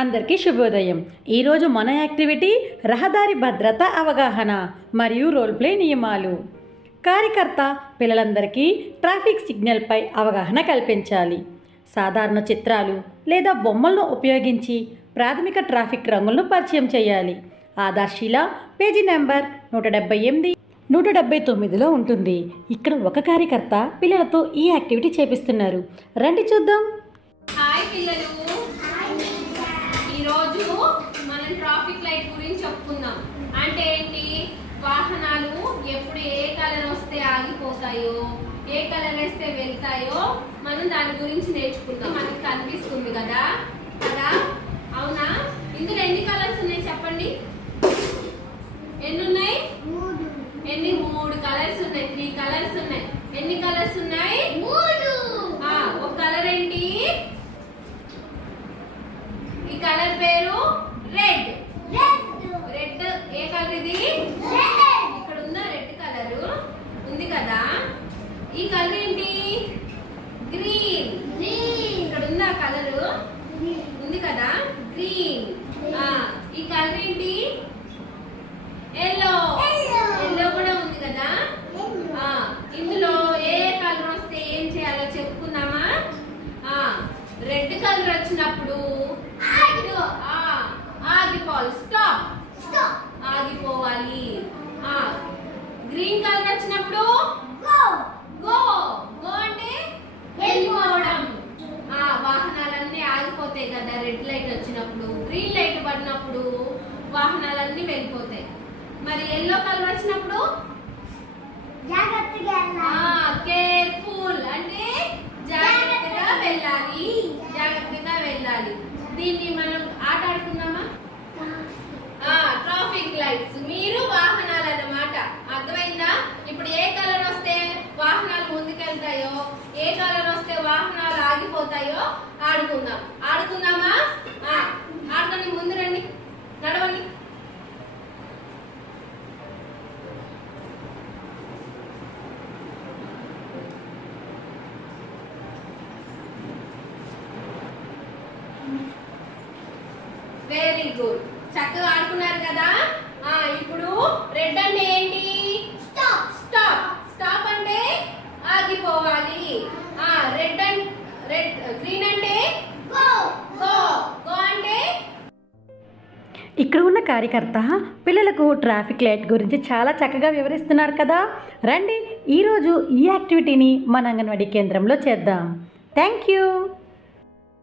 అందరికీ శుభోదయం ఈరోజు మన యాక్టివిటీ రహదారి భద్రత అవగాహన మరియు రోల్ ప్లే నియమాలు కార్యకర్త పిల్లలందరికీ ట్రాఫిక్ సిగ్నల్పై అవగాహన కల్పించాలి సాధారణ చిత్రాలు లేదా బొమ్మలను ఉపయోగించి ప్రాథమిక ట్రాఫిక్ రంగులను పరిచయం చేయాలి ఆధార్శీల పేజీ నెంబర్ నూట డెబ్బై ఎనిమిది నూట డెబ్బై తొమ్మిదిలో ఉంటుంది ఇక్కడ ఒక కార్యకర్త పిల్లలతో ఈ యాక్టివిటీ చేపిస్తున్నారు రండి చూద్దాం హాయ్ పిల్లలు ఈరోజు మనం ట్రాఫిక్ లైట్ గురించి చెప్పుకుందాం అంటే ఏంటి వాహనాలు ఎప్పుడు ఏ కలర్ వస్తే ఆగిపోతాయో ఏ కలర్ వేస్తే వెళ్తాయో మనం దాని గురించి నేర్చుకుందాం మనకి కనిపిస్తుంది కదా కదా అవునా ఇందులో ఎన్ని కలర్స్ ఉన్నాయి చెప్పండి ఎన్ని ఉన్నాయి ఎన్ని మూడు కలర్స్ ఉన్నాయి త్రీ కలర్స్ ఉన్నాయి ఎన్ని కలర్స్ ఉన్నాయి మూడు ఈ కలర్ ఏంటి గ్రీన్ గ్రీన్ ఇక్కడ ఉందా కలర్ ఉంది కదా గ్రీన్ ఈ కలర్ ఏంటి ఎల్లో ఎల్లో కూడా ఉంది కదా ఇందులో ఏ కలర్ వస్తే ఏం చేయాలో చెప్పుకున్నామా రెడ్ కలర్ వచ్చినప్పుడు పడినప్పుడు వాహనాలన్నీ వెళ్ళిపోతాయి మరి ఎల్లో కలర్ వచ్చినప్పుడు కేర్ఫుల్ అంటే జాగ్రత్తగా వెళ్ళాలి జాగ్రత్తగా వెళ్ళాలి దీన్ని మనం ఆట ఆడుకుందామా ట్రాఫిక్ లైట్స్ మీరు వాహనాలు అన్నమాట అర్థమైందా ఇప్పుడు ఏ కలర్ వస్తే వాహనాలు ముందుకెళ్తాయో ఏ కలర్ వస్తే వాహనాలు ఆగిపోతాయో ఆడుకుందాం ఆడుకుందాం వెరీ గుడ్ చక్కగా ఆడుకున్నారు కదా ఆ ఇప్పుడు రెడ్ అంటే ఏంటి స్టాప్ స్టాప్ స్టాప్ అంటే ఆగిపోవాలి ఆ రెడ్ రెడ్ గ్రీన్ అంటే గో గో గో అంటే ఇక్కడ ఉన్న కార్యకర్త పిల్లలకు ట్రాఫిక్ లైట్ గురించి చాలా చక్కగా వివరిస్తున్నారు కదా రండి ఈరోజు ఈ యాక్టివిటీని మన అంగన్వాడీ కేంద్రంలో చేద్దాం థ్యాంక్ యూ